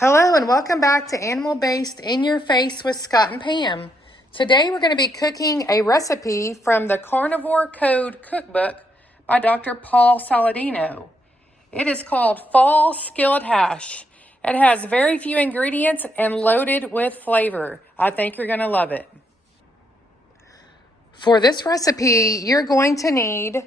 Hello and welcome back to Animal-Based In Your Face with Scott and Pam. Today we're going to be cooking a recipe from the Carnivore Code Cookbook by Dr. Paul Saladino. It is called Fall Skillet Hash. It has very few ingredients and loaded with flavor. I think you're going to love it. For this recipe, you're going to need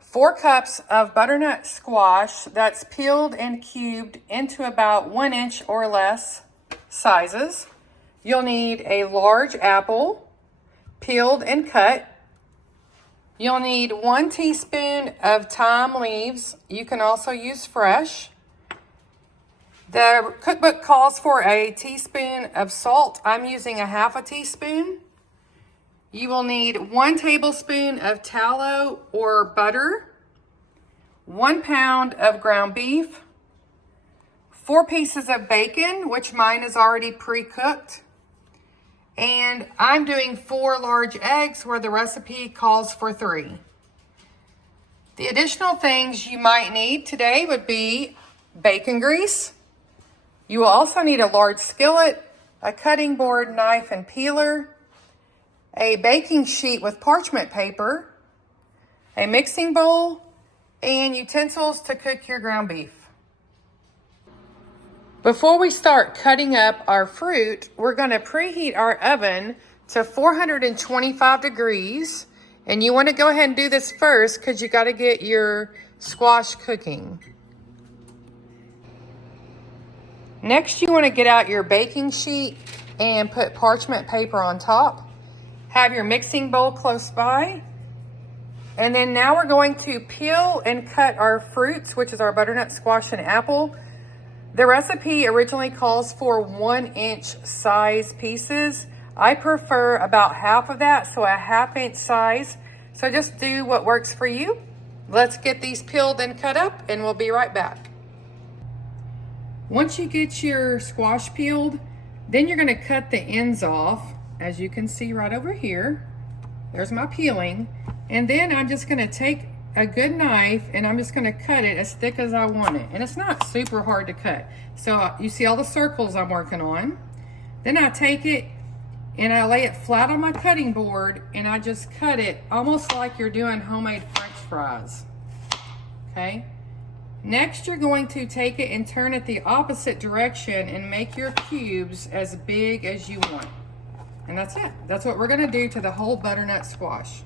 4 cups of butternut squash that's peeled and cubed into about 1 inch or less sizes. You'll need a large apple, peeled and cut. You'll need 1 teaspoon of thyme leaves. You can also use fresh. The cookbook calls for a teaspoon of salt. I'm using a half a teaspoon. You will need 1 tablespoon of tallow or butter, 1 pound of ground beef, 4 pieces of bacon, which mine is already pre-cooked, and I'm doing 4 large eggs where the recipe calls for 3. The additional things you might need today would be bacon grease. You will also need a large skillet, a cutting board, knife, and peeler, a baking sheet with parchment paper, a mixing bowl, and utensils to cook your ground beef. Before we start cutting up our fruit, we're going to preheat our oven to 425 degrees. And you want to go ahead and do this first because you got to get your squash cooking. Next, you want to get out your baking sheet and put parchment paper on top. Have your mixing bowl close by. And then now we're going to peel and cut our fruits, which is our butternut squash and apple. The recipe originally calls for 1 inch size pieces. I prefer about half of that, so a 1/2 inch size. So just do what works for you. Let's get these peeled and cut up and we'll be right back. Once you get your squash peeled, then you're gonna cut the ends off. As you can see right over here, there's my peeling. And then I'm just gonna take a good knife and I'm just gonna cut it as thick as I want it. And it's not super hard to cut. So you see all the circles I'm working on. Then I take it and I lay it flat on my cutting board and I just cut it almost like you're doing homemade French fries, okay? Next, you're going to take it and turn it the opposite direction and make your cubes as big as you want. And that's it. That's what we're gonna do to the whole butternut squash.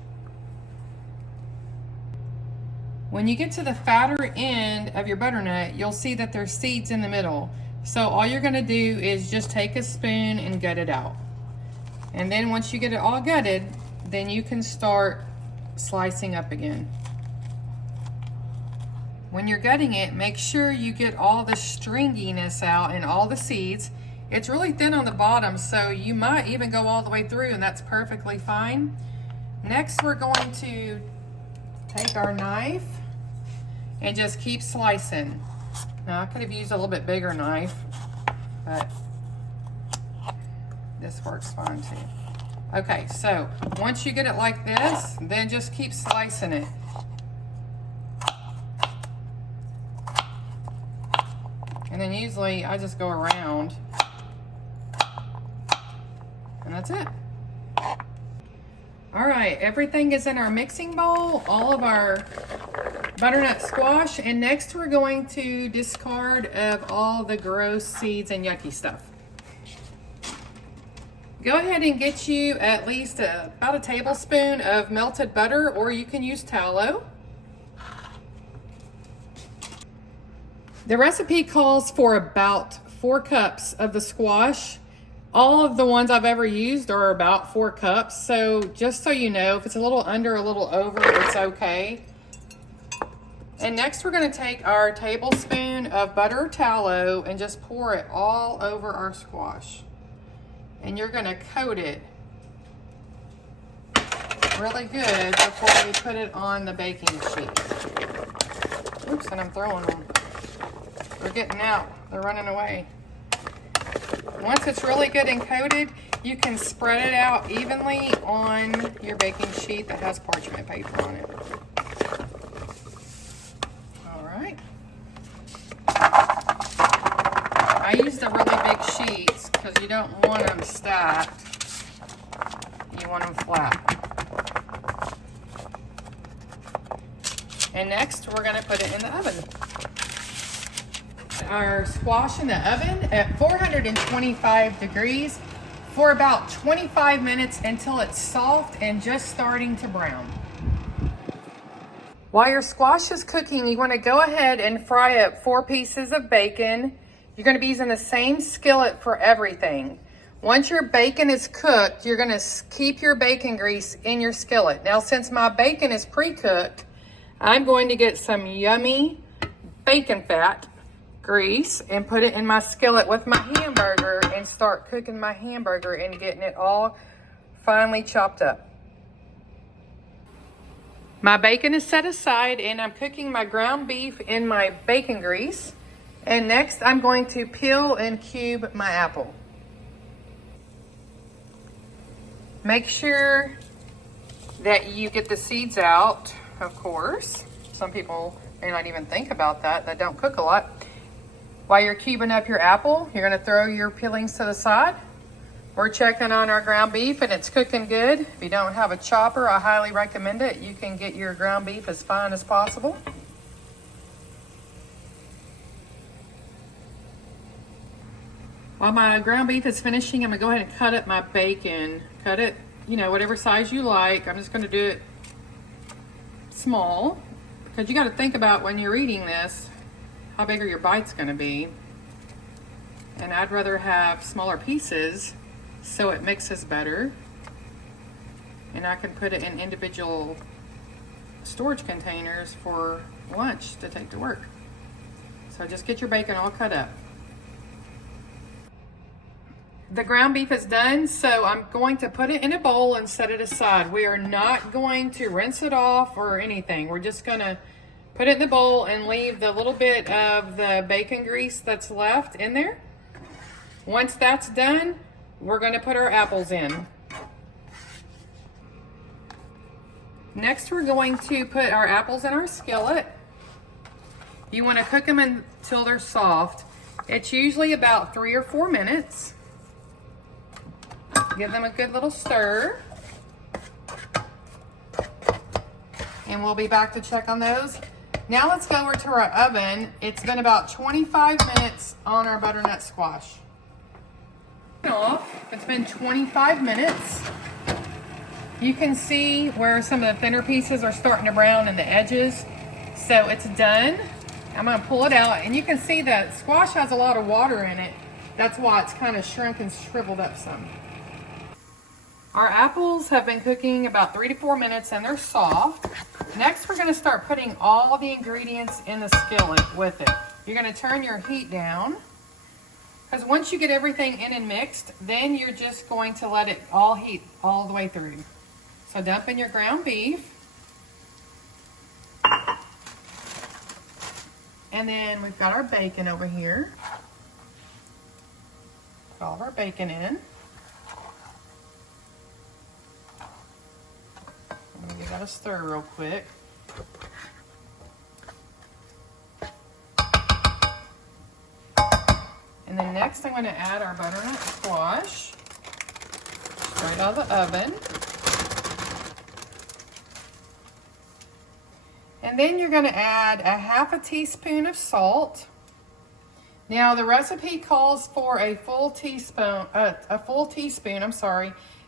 When you get to the fatter end of your butternut, you'll see that there's seeds in the middle. So all you're gonna do is just take a spoon and gut it out. And then once you get it all gutted, then you can start slicing up again. When you're gutting it, make sure you get all the stringiness out and all the seeds. It's really thin on the bottom, so you might even go all the way through, and that's perfectly fine. Next, we're going to take our knife and just keep slicing. Now, I could have used a little bit bigger knife, but this works fine too. Okay, so once you get it like this, then just keep slicing it. And then usually I just go around. And that's it. All right, everything is in our mixing bowl, all of our butternut squash, and next we're going to discard of all the gross seeds and yucky stuff. Go ahead and get you at least about a tablespoon of melted butter, or you can use tallow. The recipe calls for about 4 cups of the squash. All of the ones I've ever used are about 4 cups. So just so you know, if it's a little under, a little over, it's okay. And next we're gonna take our tablespoon of butter or tallow and just pour it all over our squash. And you're gonna coat it really good before we put it on the baking sheet. Oops, and I'm throwing them. They're getting out, they're running away. Once it's really good and coated, you can spread it out evenly on your baking sheet that has parchment paper on it. All right. I use the really big sheets because you don't want them stacked. You want them flat. And next, we're going to put it in the oven. Our squash in the oven at 425 degrees for about 25 minutes until it's soft and just starting to brown. While your squash is cooking, you want to go ahead and fry up 4 pieces of bacon. You're going to be using the same skillet for everything. Once your bacon is cooked, you're going to keep your bacon grease in your skillet. Now, since my bacon is pre-cooked, I'm going to get some yummy bacon fat grease and put it in my skillet with my hamburger and start cooking my hamburger and getting it all finely chopped up. My bacon is set aside and I'm cooking my ground beef in my bacon grease. And next I'm going to peel and cube my apple. Make sure that you get the seeds out, of course. Some people may not even think about that don't cook a lot. While you're cubing up your apple, you're gonna throw your peelings to the side. We're checking on our ground beef and it's cooking good. If you don't have a chopper, I highly recommend it. You can get your ground beef as fine as possible. While my ground beef is finishing, I'm gonna go ahead and cut up my bacon. Cut it, whatever size you like. I'm just gonna do it small because you gotta think about when you're eating this, how big are your bites gonna be? And I'd rather have smaller pieces so it mixes better. And I can put it in individual storage containers for lunch to take to work. So just get your bacon all cut up. The ground beef is done, so I'm going to put it in a bowl and set it aside. We are not going to rinse it off or anything. We're just gonna put it in the bowl and leave the little bit of the bacon grease that's left in there. Once that's done, we're gonna put our apples in. Next, we're going to put our apples in our skillet. You wanna cook them until they're soft. It's usually about 3 or 4 minutes. Give them a good little stir. And we'll be back to check on those. Now let's go over to our oven. It's been about 25 minutes on our butternut squash. It's been 25 minutes. You can see where some of the thinner pieces are starting to brown in the edges. So it's done. I'm gonna pull it out and you can see that squash has a lot of water in it. That's why it's kind of shrunk and shriveled up some. Our apples have been cooking about 3 to 4 minutes and they're soft. Next, we're gonna start putting all the ingredients in the skillet with it. You're gonna turn your heat down because once you get everything in and mixed, then you're just going to let it all heat all the way through. So dump in your ground beef. And then we've got our bacon over here. Put all of our bacon in. I'm gonna give that a stir real quick. And then next I'm going to add our butternut squash straight out of the oven. And then you're going to add a ½ teaspoon of salt. Now the recipe calls for a full teaspoon,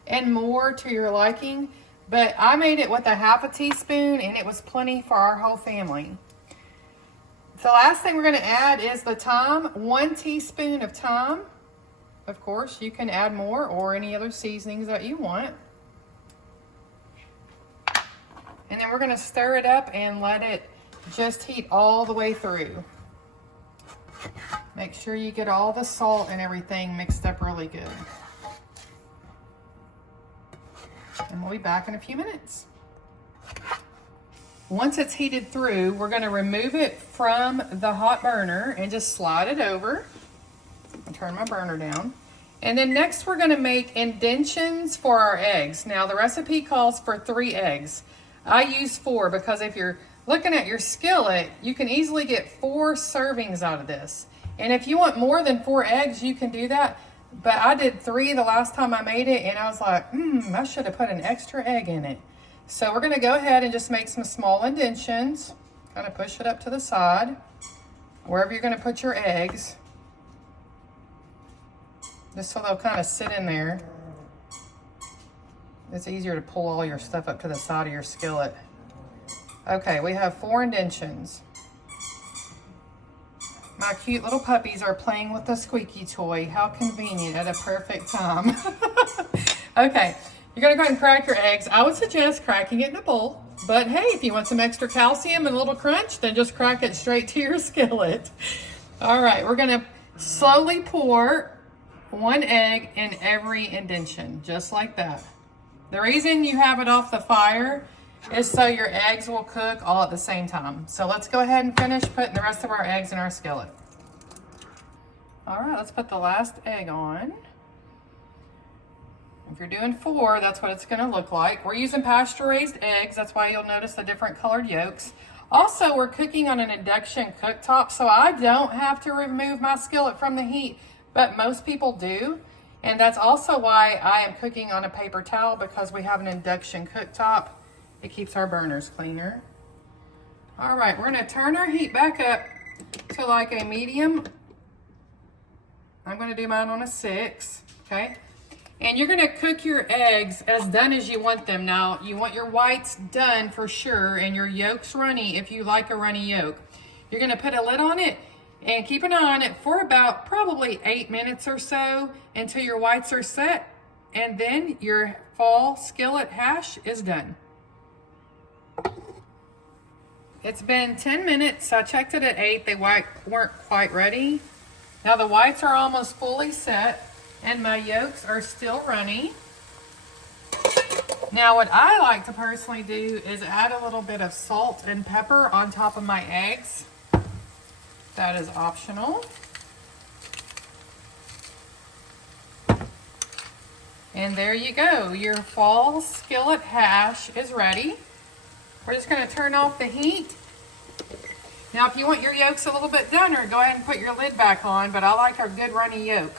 and more to your liking. But I made it with a ½ teaspoon and it was plenty for our whole family. The last thing we're going to add is the thyme, 1 teaspoon of thyme. Of course, you can add more or any other seasonings that you want. And then we're going to stir it up and let it just heat all the way through. Make sure you get all the salt and everything mixed up really good. And we'll be back in a few minutes. Once it's heated through, we're going to remove it from the hot burner and just slide it over. I'll turn my burner down. And then next we're going to make indentions for our eggs. Now the recipe calls for 3 eggs. I use 4 because if you're looking at your skillet, you can easily get 4 servings out of this. And if you want more than 4 eggs, you can do that. But I did 3 the last time I made it, and I was like, I should have put an extra egg in it. So we're gonna go ahead and just make some small indentions. Kind of push it up to the side, wherever you're gonna put your eggs. Just so they'll kind of sit in there. It's easier to pull all your stuff up to the side of your skillet. Okay, we have 4 indentions. My cute little puppies are playing with the squeaky toy. How convenient at a perfect time. Okay, you're gonna go ahead and crack your eggs. I would suggest cracking it in a bowl, but hey, if you want some extra calcium and a little crunch, then just crack it straight to your skillet. All right, we're gonna slowly pour 1 egg in every indention, just like that. The reason you have it off the fire is so your eggs will cook all at the same time. So let's go ahead and finish putting the rest of our eggs in our skillet. All right, let's put the last egg on. If you're doing 4, that's what it's gonna look like. We're using pasture-raised eggs. That's why you'll notice the different colored yolks. Also, we're cooking on an induction cooktop, so I don't have to remove my skillet from the heat, but most people do. And that's also why I am cooking on a paper towel, because we have an induction cooktop. It keeps our burners cleaner. All right, we're gonna turn our heat back up to like a medium. I'm gonna do mine on a 6, okay? And you're gonna cook your eggs as done as you want them. Now, you want your whites done for sure, and your yolks runny if you like a runny yolk. You're gonna put a lid on it and keep an eye on it for about probably 8 minutes or so until your whites are set, and then your fall skillet hash is done. It's been 10 minutes. I checked it at 8. They weren't quite ready. Now the whites are almost fully set and my yolks are still runny. Now what I like to personally do is add a little bit of salt and pepper on top of my eggs. That is optional. And there you go. Your fall skillet hash is ready. We're just going to turn off the heat. Now, if you want your yolks a little bit doner, go ahead and put your lid back on, but I like our good runny yolk.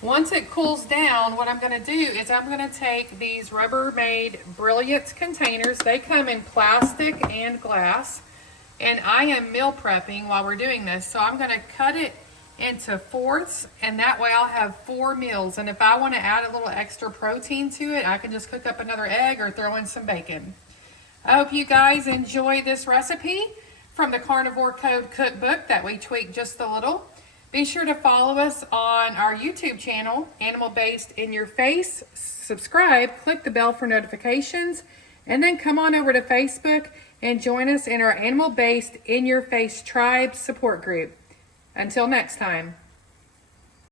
Once it cools down, what I'm going to do is I'm going to take these Rubbermaid Brilliance containers. They come in plastic and glass, and I am meal prepping while we're doing this. So I'm going to cut it into 4ths, and that way I'll have 4 meals. And if I want to add a little extra protein to it, I can just cook up another egg or throw in some bacon. I hope you guys enjoy this recipe from the Carnivore Code Cookbook that we tweaked just a little. Be sure to follow us on our YouTube channel, Animal Based in Your Face. Subscribe, click the bell for notifications, and then come on over to Facebook and join us in our Animal Based in Your Face Tribe support group. Until next time.